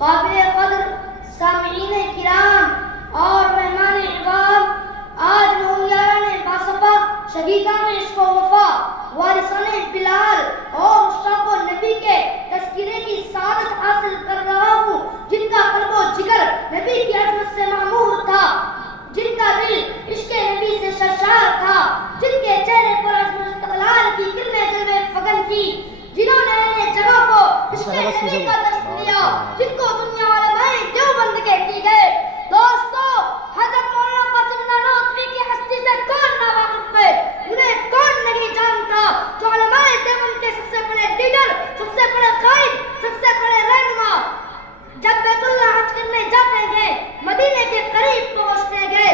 قابل قدر سامعین کرام اور مہمان اعظام، آج نومیاران باصفا، شہیدان عشق و وفا، وارثان بلال اور مشتاق نبی کے تذکرے کی سعادت حاصل کر رہا ہوں، جن کا قلب و جگر نبی کی عظمت سے معمور تھا، جن کا دل عشق نبی سے سرشار تھا، جن کے چہرے پر عزم و استقلال کی کرنیں جلوے فگن کی، جنہوں نے جگہ کو عشق نبی کا درس دیا، جن کو دنیا علماء دیوبند کہتی ہے۔ دوستو، حضرت مولانا قاسم نانوتوی کی ہستی سے کون ناواقف ہے؟ انہیں کون نہیں جانتا جو علماء دیوبند کے سب سے بڑے لیڈر، سب سے بڑے قائد، سب سے بڑے رہنما جب بیت اللہ حج کرنے جاتے گئے، مدینے کے قریب پہنچتے گئے،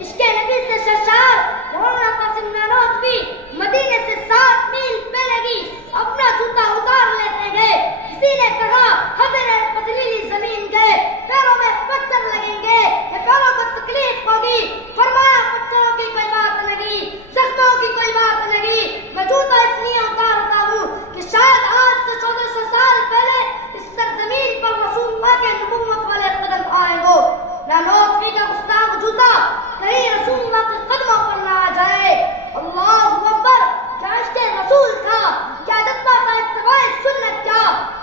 عشق نبی سے سرشار مولانا قاسم نانوتوی مدینے سے 7 میل پہلے ہی اپنا جوتا اتار لیتے گئے۔ کسی نے کہا حضر پتھریلی زمین گئے، پیروں میں پتھر لگیں گے، یہ پیروں کو تکلیف ہوگی۔ فرمایا پتھروں کی کوئی بات نہیں، سختوں کی کوئی بات نہیں، میں جوتا اس لیے اتارتا ہوں کہ شاید آج سے 1400 سال پہلے اس سرزمین پر رسول اللہ کے نبوت والے قدم آئے ہو۔ نانوتوی کا گستاخ جوتا کہیں رسول اللہ کے قدموں پر نہ آ جائے۔ اللہ اکبر! کیا عشق رسول تھا، کیا جذبہ تھا اتباع سنت کا،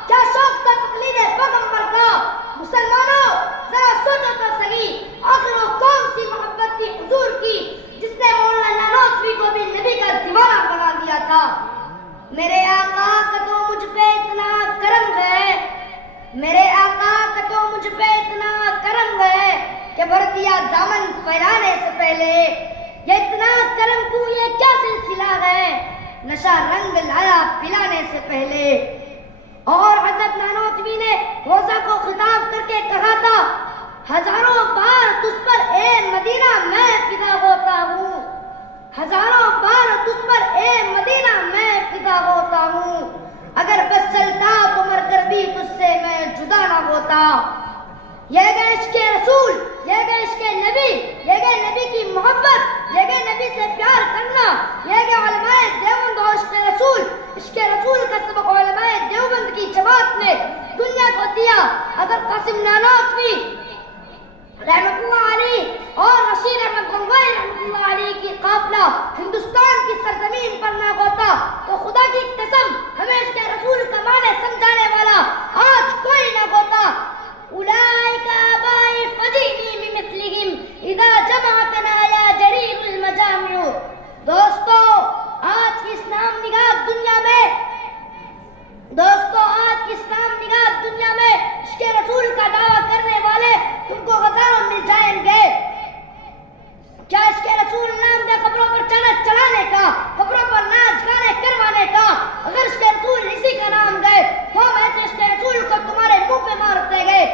کیا شوق تھا تقلید پیغمبر کا۔ مسلمانوں، ذرا سوچو تو صحیح، آخر وہ کون سی محبت تھی حضور کی جس نے مولانا نانوتوی کو بھی نبی کا دیوانہ بنا دیا تھا۔ میرے آقا کا تو مجھ پہ اتنا کرم ہے، میرے آقا کا تو مجھ پہ اتنا کرم ہے کہ بھر دیا دامن پھیلانے سے پہلے۔ یہ اتنا کرم کیوں، یہ کیا سلسلہ ہے، نشہ رنگ لایا پلانے سے پہلے۔ اور حضرت نانوتوی نے روزہ کو خطاب کر کے کہا تھا، ہزاروں بار تجھ پر اے مدینہ میں فدا ہوتا ہوں، ہزاروں بار تجھ پر اے مدینہ میں فدا ہوتا ہوں، اگر بس چلتا تو مر کر بھی تجھ سے میں جدا نہ ہوتا۔ یہ گئے عشق رسول، یہ گئے عشق نبی، یہ گئے نبی کی محبت، یہ گئے نبی سے پیار کرنا، یہ گئے علماء دیوبند اور عشق رسول۔ عشق رسول کا سبق علماء دیوبند کی جماعت نے دنیا کو دیا۔ اگر قاسم نانوتوی رحمۃ اللہ علیہ اور رشید احمد گنگوئی رحمۃ اللہ علیہ کی قافلہ ہندوستان کی سرزمین پر نہ ہوتا تو خدا کی قسم ہمیں عشق رسول کا معنی سمجھانے والا آج کوئی نہ ہوتا۔ اولئک آبائی فجئنی بمثلہم اذا جمعتنا یا جریر المجامع۔ دوستو، آج کی اسلام نگار دنیا میں عشق رسول کا دعویٰ کرنے والے تم کو ہزاروں مل جائیں گے۔ کیا عشق رسول نام دے قبروں پر چادر چڑھانے کا، قبروں پر ناچ گانے کروانے کا؟ اگر عشق رسول اسی کا نام گئے تو ہم ایسے عشق رسول کو تمہارے منہ پہ مارتے گئے۔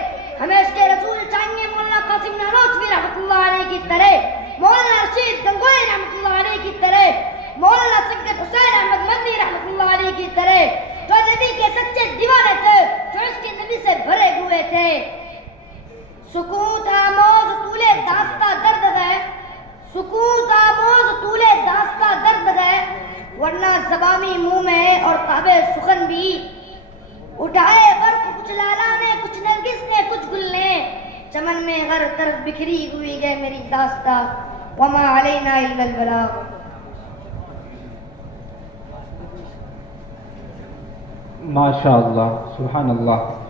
ہمیں عشق رسول چاہیے مولانا قاسم نانوتوی رحمۃ اللہ علیہ کی طرح، مولانا رشید گنگوئی رحمۃ اللہ علیہ کی طرح، مولانا سید حسین احمد مدنی رحمۃ اللہ علیہ کی طرح، جو نبی کے سچے دیوانے تھے، جو عشق نبی سے بھرے ہوئے تھے۔ سکوت آموز طول داستہ درد ہے، سکوت آموز طول داستہ درد ہے، ورنہ زبامی منہ میں اور کعبے سخن بھی، اٹھائے برف کچھ لالا نے، کچھ نرگس نے، کچھ گل نے، چمن میں ہر طرف بکھری ہوئی ہے میری داستہ، وما علینا الا البلاغ۔ ماشاء اللہ، سبحان اللہ۔